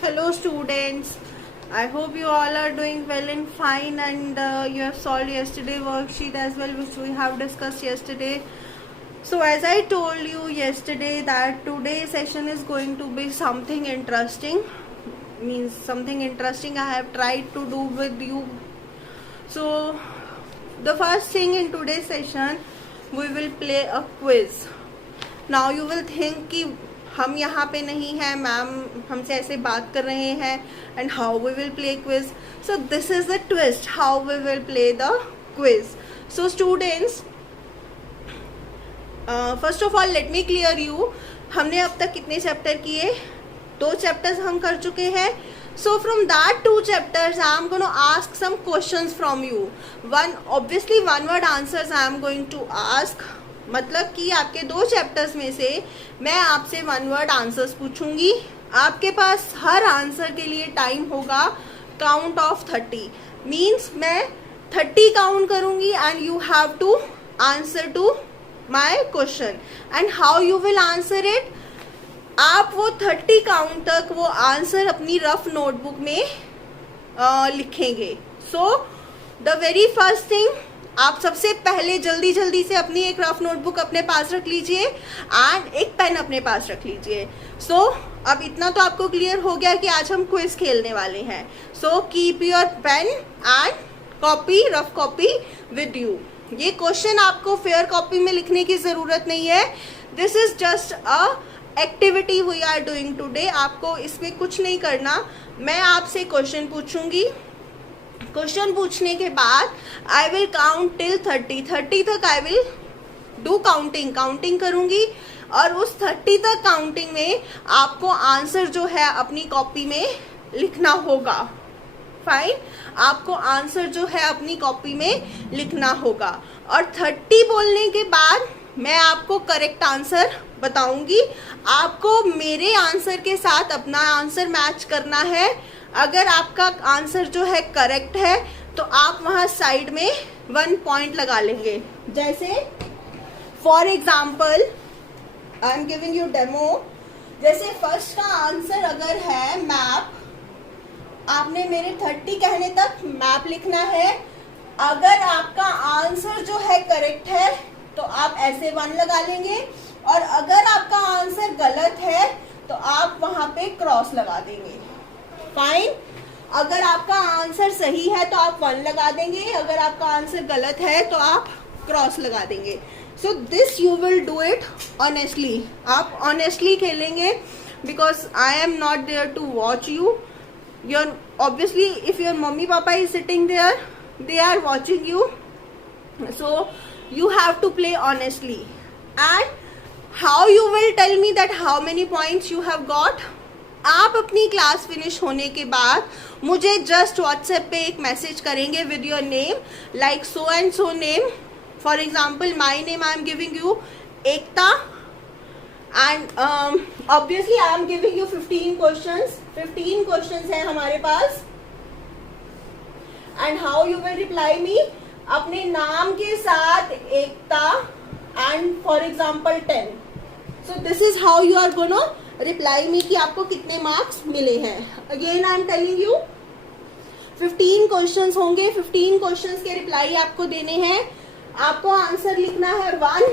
Hello students, I hope you all are doing well and fine, and you have solved yesterday worksheet as well, which we have discussed yesterday. So as I told you yesterday that today's session is going to be something interesting, means something interesting I have tried to do with you. So the first thing in today's session, we will play a quiz. Now you will think कि हम यहाँ पे नहीं हैं, ma'am हमसे ऐसे बात कर रहे हैं, and how we will play quiz. So this is the twist, how we will play the quiz. So students, first of all let me clear you, हमने अब तक कितने चैप्टर किए? 2 चैप्टर्स हम कर चुके हैं. So from that 2 chapters I am going to ask some questions from you. Obviously one word answers I am going to ask. मतलब कि आपके 2 चैप्टर्स में से मैं आपसे 1 वर्ड आंसर्स पूछूंगी. आपके पास हर आंसर के लिए टाइम होगा काउंट ऑफ 30. मीन्स मैं 30 काउंट करूंगी and you have to answer to my question. And how you will answer it, आप वो 30 काउंट तक वो आंसर अपनी रफ नोटबुक में लिखेंगे. So the very first thing, आप सबसे पहले जल्दी जल्दी से अपनी एक रफ नोटबुक अपने पास रख लीजिए एंड एक पेन अपने पास रख लीजिए. सो अब इतना तो आपको क्लियर हो गया कि आज हम क्विज खेलने वाले हैं. So keep your pen and copy, rough copy with you. ये क्वेश्चन आपको फेयर कॉपी में लिखने की जरूरत नहीं है. This is just a activity we are doing today. आपको इसमें कुछ नहीं करना. मैं आपसे क्वेश्चन पूछूंगी. क्वेश्चन पूछने के बाद आई विल काउंट टिल 30 तक आई विल डू काउंटिंग करूंगी. और उस 30 तक काउंटिंग में आपको आंसर जो है अपनी कॉपी में लिखना होगा. फाइन, आपको आंसर जो है अपनी कॉपी में लिखना होगा. और 30 बोलने के बाद मैं आपको करेक्ट आंसर बताऊंगी. आपको मेरे आंसर के साथ अपना आंसर मैच करना है. अगर आपका आंसर जो है करेक्ट है तो आप वहां साइड में 1 पॉइंट लगा लेंगे. जैसे for example I am giving you demo. जैसे फर्स्ट का आंसर अगर है मैप, आपने मेरे 30 कहने तक मैप लिखना है. अगर आपका आंसर जो है करेक्ट है तो आप ऐसे 1 लगा लेंगे. और अगर आपका आंसर गलत है तो आप वहां पे क्रॉस लगा देंगे. फाइन, अगर आपका आंसर सही है तो आप 1 लगा देंगे. अगर आपका आंसर गलत है तो आप क्रॉस लगा देंगे. So this you will do it honestly. आप ऑनेस्टली खेलेंगे because I am not there to watch you. Your obviously if your mummy papa is sitting there, they are watching you. So you have to play honestly. And how you will tell me that how many points you have got? आप अपनी class finish होने के बाद मुझे just WhatsApp पे एक message करेंगे with your name, like so and so name. For example my name I am giving you Ekta. And obviously I am giving you 15 questions. 15 questions है हमारे पास. And how you will reply me, अपने नाम के साथ Ekta and for example 10. So this is how you are gonna reply me कि आपको कितने मार्क्स मिले हैं. Again I am telling you 15 questions होंगे. 15 क्वेश्चंस के रिप्लाई आपको देने हैं. आपको आंसर लिखना है 1.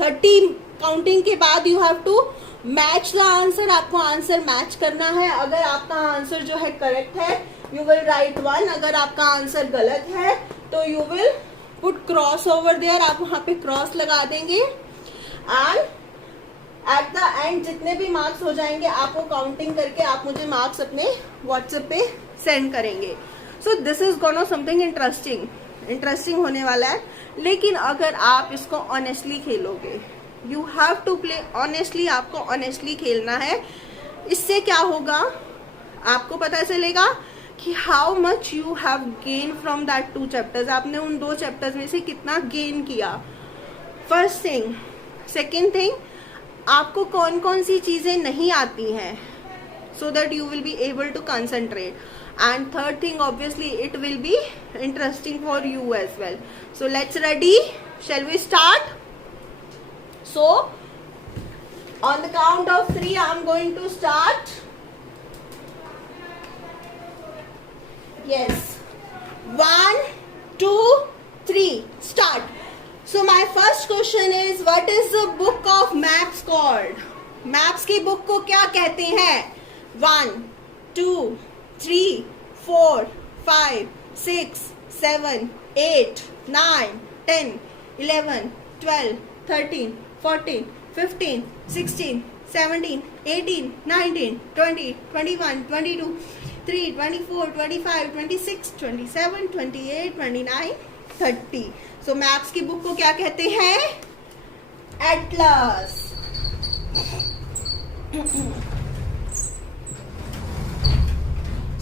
30 काउंटिंग के बाद you have to match the answer. आपको आंसर मैच करना है. अगर आपका आंसर जो है करेक्ट है यू विल राइट 1. अगर आपका आंसर गलत है तो you will put cross over there. आप वहां पे क्रॉस लगा देंगे. एंड एट द एंड जितने भी मार्क्स हो जाएंगे आपको काउंटिंग करके आप मुझे मार्क्स अपने व्हाट्सएप पे सेंड करेंगे. So this is gonna something interesting होने वाला है. लेकिन अगर आप इसको ऑनेस्टली खेलोगे, you have to play honestly. आपको ऑनेस्टली खेलना है. इससे क्या होगा, आपको पता चलेगा कि how much you have gain from that 2 chapters. आपने उन 2 चैप्टर्स में से कितना गेन किया. First thing. सेकेंड थिंग, आपको कौन कौन सी चीजें नहीं आती हैं, so that you will be able to concentrate. And third thing, obviously it will be interesting for you as well. So let's ready, shall we start. So on the count of 3 I am going to start. Yes. 1, 2, 3. Start. So my first question is, what is the book of maps called? Maps की book को क्या कहते हैं? 1, 2, 3, 4, 5, 6, 7, 8, 9, 10, 11, 12, 13, 14, 15, 16, 17, 18, 19, 20, 21, 22, 23, 24, 25, 26, 27, 28, 29, 30. So maps की book को क्या कहते हैं? Atlas.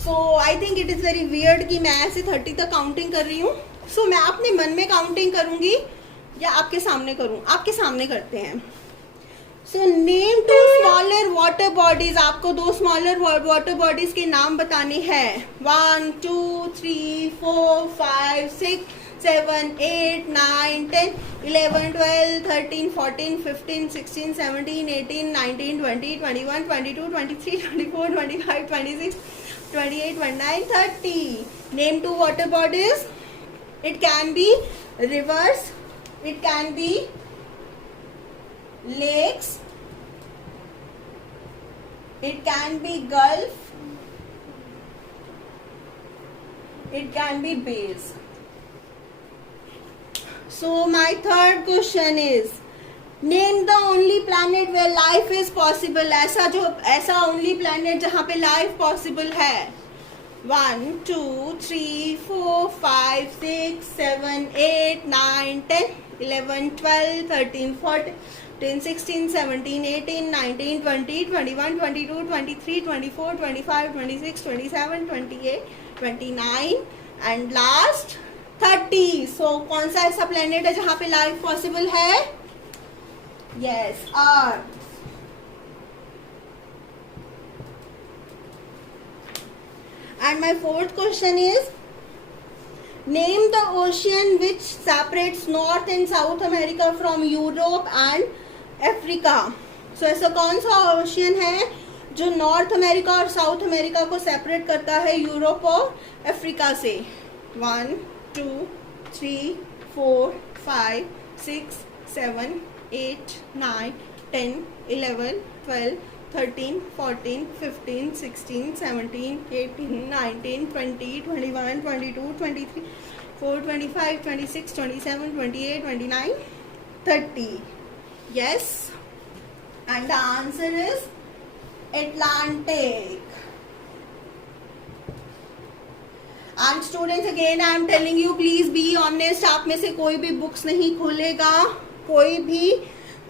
So I think it is very weird कि मैं ऐसे 30 तक काउंटिंग कर रही हूँ. So मैं अपने मन में काउंटिंग करूंगी या आपके सामने करूं? आपके सामने करते हैं. So name two smaller water bodies. आपको दो smaller water bodies के नाम बताने हैं. 1, 2, 3, 4, 5, 6, 7, 8, 9, 10, 11, 12, 13, 14, 15, 16, 17, 18, 19, 20, 21, 22, 23, 24, 25, 26, 28, 29, 30. Name two water bodies. It can be rivers. It can be lakes. It can be gulf. It can be bays. So my third question is, name the only planet where life is possible. ऐसा only planet जहाँ पे life possible है. 1, 2, 3, 4, 5, 6, 7, 8, 9, 10, 11, 12, 13, 14, 16, 17, 18, 19, 20, 21, 22, 23, 24, 25, 26, 27, 28, 29 and last 30. So कौन सा ऐसा planet है जहाँ पे life possible है? Yes, Earth. And my fourth question is, name the ocean which separates North and South America from Europe and Africa. So ऐसा कौन सा ocean है जो नॉर्थ अमेरिका और साउथ अमेरिका को सेपरेट करता है यूरोप और अफ्रीका से? 1, 2, 3, 4, 5, 6, 7, 8, 9, 10, 11, 12, 13, 14, 15, 16, 17, 18, 19, 20, 21, 22, 23, 24, 25, 26, 27, 28, 29, 30. Yes. And the answer is Atlantic. And students, again I am telling you, please be honest. आप में से कोई भी बुक्स नहीं खोलेगा, कोई भी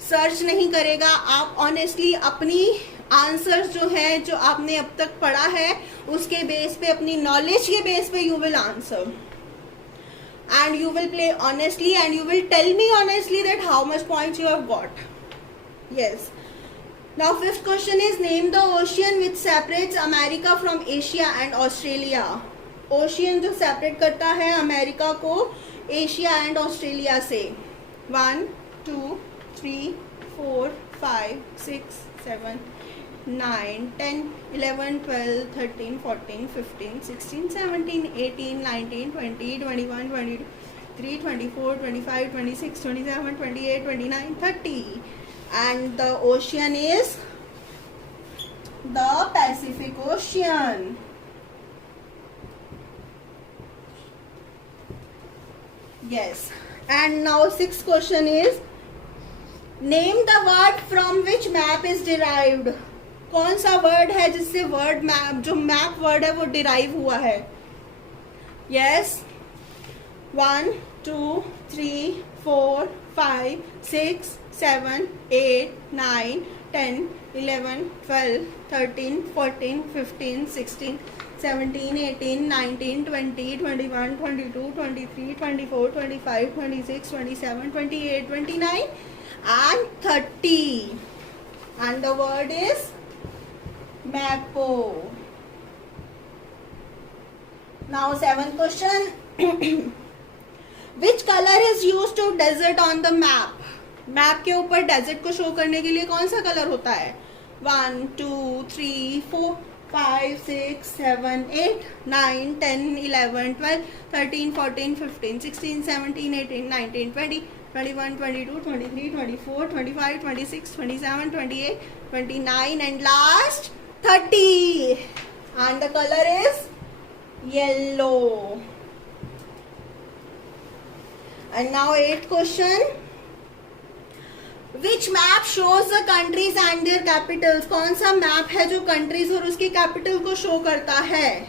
सर्च नहीं करेगा. आप ऑनेस्टली अपनी आंसर्स जो है, जो आपने अब तक पढ़ा है, उसके बेस पे, अपनी नॉलेज के बेस पे you will answer. And you will play honestly and you will tell me honestly that how much points you have got. Yes. Now fifth question is, name the ocean which separates America from Asia and Australia. Ocean जो separate करता है America को Asia and Australia से. 1, 2, 3, 4, 5, 6, 7, 9, 10, 11, 12, 13, 14, 15, 16, 17, 18, 19, 20, 21, 22, 23, 24, 25, 26, 27, 28, 29, 30. And the ocean is the Pacific Ocean. Yes. And now sixth question is, name the word from which map is derived. कौन सा word है जिससे word map, जो मैप वर्ड है वो डिराइव हुआ है? Yes. 1, 2, 3, 4, 5, 6, 7, 8, 9, 10, 11, 12, 13, 14, 15, 16, 17, 18, 19, 20, 21, 22, 23, 24, 25, 26, 27, 28, 29 and 30. And the word is Mapo. Now seventh question. Which color is used to desert on the map? Map के ऊपर डेजर्ट को शो करने के लिए कौन सा कलर होता है? 1, 2, 3, 4, 5, 6, 7, 8, 9, 10, 11, 12, 13, 14, 15, 16, 17, 18, 19, 20, 21, 22, 23, 24, 25, 26, 27, 28, 29, and last 30. And the color is yellow. And now 8th question. Which map shows the countries and their capitals? कौन सा मैप है जो countries और उसकी capital को show करता है?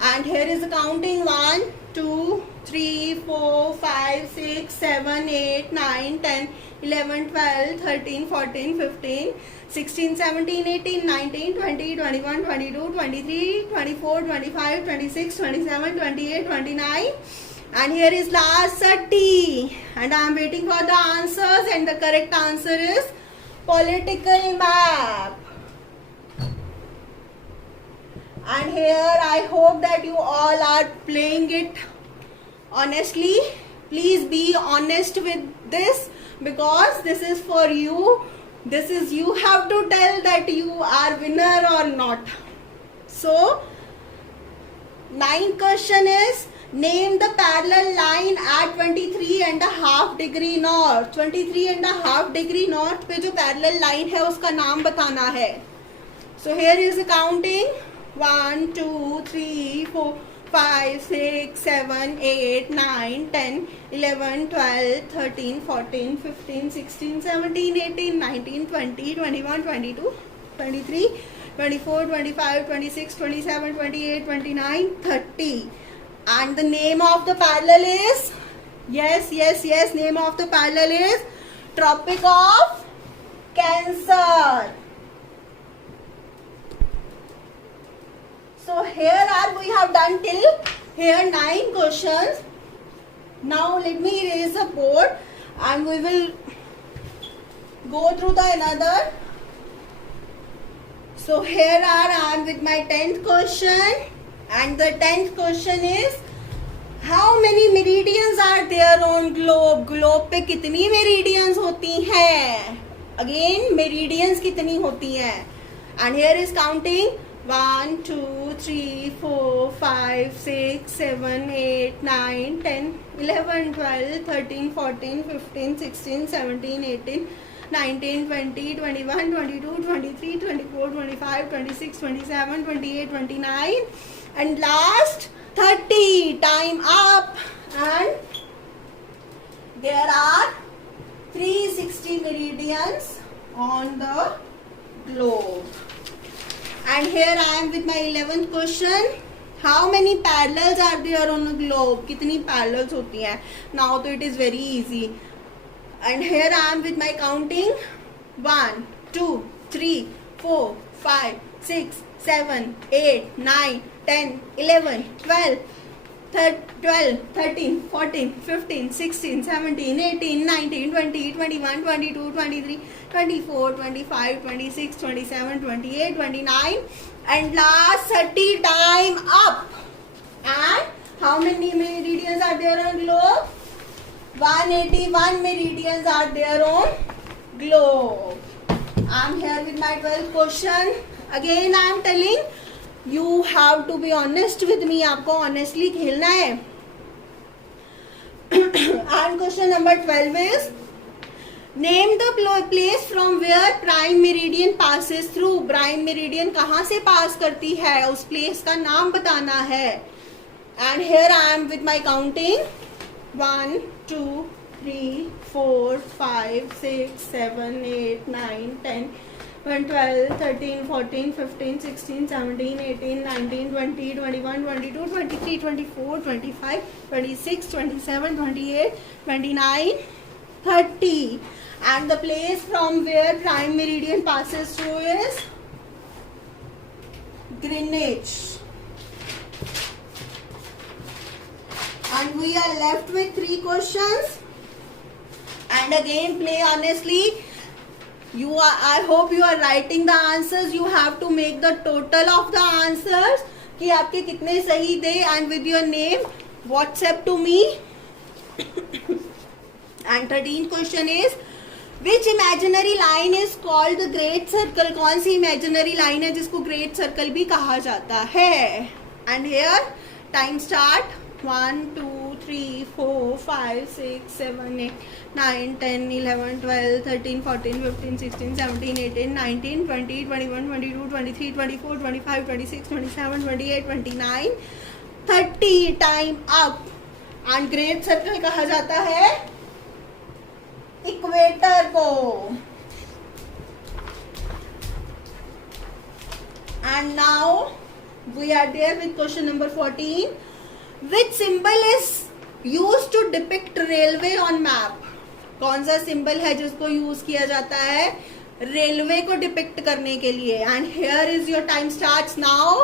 And here is the counting 1, 2, 3, 4, 5, 6, 7, 8, 9, 10, 11, 12, 13, 14, 15, 16, 17, 18, 19, 20, 21, 22, 23, 24, 25, 26, 27, 28, 29. And here is last 30. And I am waiting for the answers, and the correct answer is political map. And here I hope that you all are playing it honestly. Please be honest with this, because this is for you. This is, you have to tell that you are winner or not. So 9th question is, name the parallel line at 23.5 degree north. 23.5 degree north पे जो parallel line है उसका नाम बताना है. So here is the counting. 1, 2, 3, 4, 5, 6, 7, 8, 9, 10, 11, 12, 13, 14, 15, 16, 17, 18, 19, 20, 21, 22, 23, 24, 25, 26, 27, 28, 29, 30. And the name of the parallel is, yes, name of the parallel is Tropic of Cancer. So here we have done till here 9 questions. Now let me erase the board and we will go through the another. So here I am with my 10th question, and the 10th question is, how many meridians are there on globe? Globe पे कितनी meridians होती हैं? Again meridians कितनी होती हैं? And here is counting. 1, 2, 3, 4, 5, 6, 7, 8, 9, 10, 11, 12, 13, 14, 15, 16, 17, 18, 19, 20, 21, 22, 23, 24, 25, 26, 27, 28, 29, and last 30. Time up. And there are 360 meridians on the globe. And here I am with my 11th question. How many parallels are there on a globe? कितनी parallels होती हैं? Now तो it is very easy. And here I am with my counting. 1, 2, 3, 4, 5, 6, 7, 8, 9, 10, 11, 12, 13, 14, 15, 16, 17, 18, 19, 20, 21, 22, 23, 24, 25, 26, 27, 28, 29, and last 30. Time up. And how many meridians are there on globe? 181 meridians are there on globe. I am here with my 12th question. Again I am telling, you have to be honest with me. आपको honestly खेलना है. And question number 12 is, name the place from where prime meridian passes through. Prime meridian कहाँ से pass करती है, उस place का नाम बताना है. And here I am with my counting. 1, 2, 3, 4, 5, 6, 7, 8, 9, 10, 11, 12, 13, 14, 15, 16, 17, 18, 19, 20, 21, 22, 23, 24, 25, 26, 27, 28, 29, 30. And the place from where prime meridian passes through is Greenwich. And we are left with 3 questions. And again, play honestly. I hope you are writing the answers. You have to make the total of the answers कि आपके कितने सही थे, and with your name WhatsApp to me. And 13th question is, which imaginary line is called the great circle, कौन सी imaginary line है जिसको great circle भी कहा जाता है? And here time start, 1 2 3 4 5 6 7 8 9 10 11 12 13 14 15 16 17 18 19 20 21 22 23 24 25 26 27 28 29 30 time up. And great circle कहा जाता है इक्वेटर को। And now we are there with question number 14. Which symbol is used to depict railway on map? कौन सा सिंबल है जिसको यूज किया जाता है रेलवे को डिपिक्ट करने के लिए? And here is your time starts now.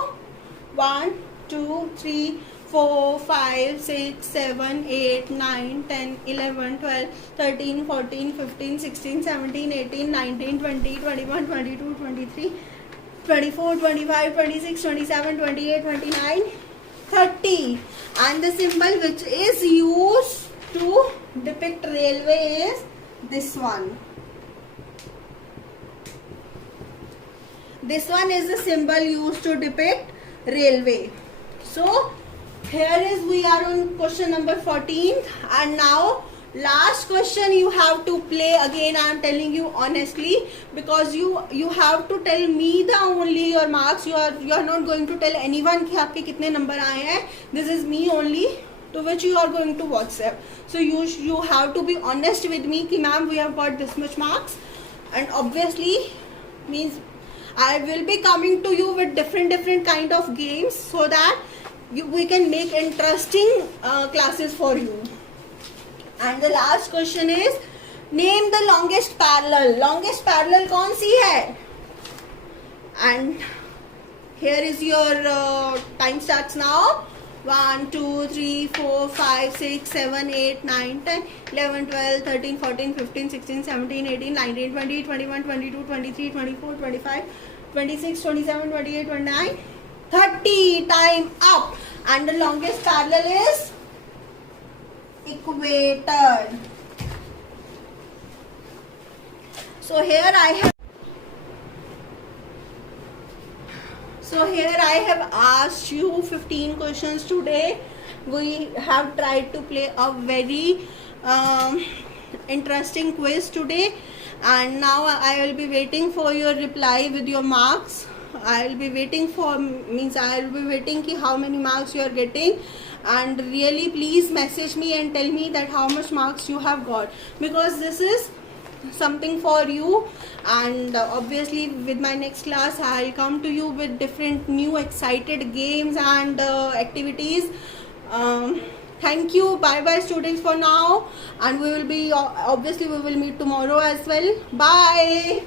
1 2 3 4 5 6 7 8 9 10 11 12 13 14 15 16 17 18 19 20 21 22 23 24 25 26 27 28 29 30. And the symbol which is used to depict railway is this one. This one is the symbol used to depict railway. So here is we are on question number 14, and now last question you have to play again. I am telling you honestly, because you have to tell me the only your marks. You are not going to tell anyone कि आपके कितने number आए हैं. This is me only, to which you are going to WhatsApp. So you have to be honest with me कि ma'am we have got this much marks, and obviously means I will be coming to you with different kind of games so that we can make interesting classes for you. And the last question is name the longest parallel. Longest parallel कौन सी है? And here is your time starts now. 1 2 3 4 5 6 7 8 9 10 11 12 13 14 15 16 17 18 19 20 21 22 23 24 25 26 27 28 29 30. Time up. And the longest parallel is equator. So here I have asked you 15 questions today. We have tried to play a very interesting quiz today, and now I will be waiting for your reply with your marks. I will be waiting कि how many marks you are getting, and really please message me and tell me that how much marks you have got, because this is something for you. And obviously with my next class I'll come to you with different new excited games and activities. Thank you. Bye bye students for now, and we will meet tomorrow as well. Bye.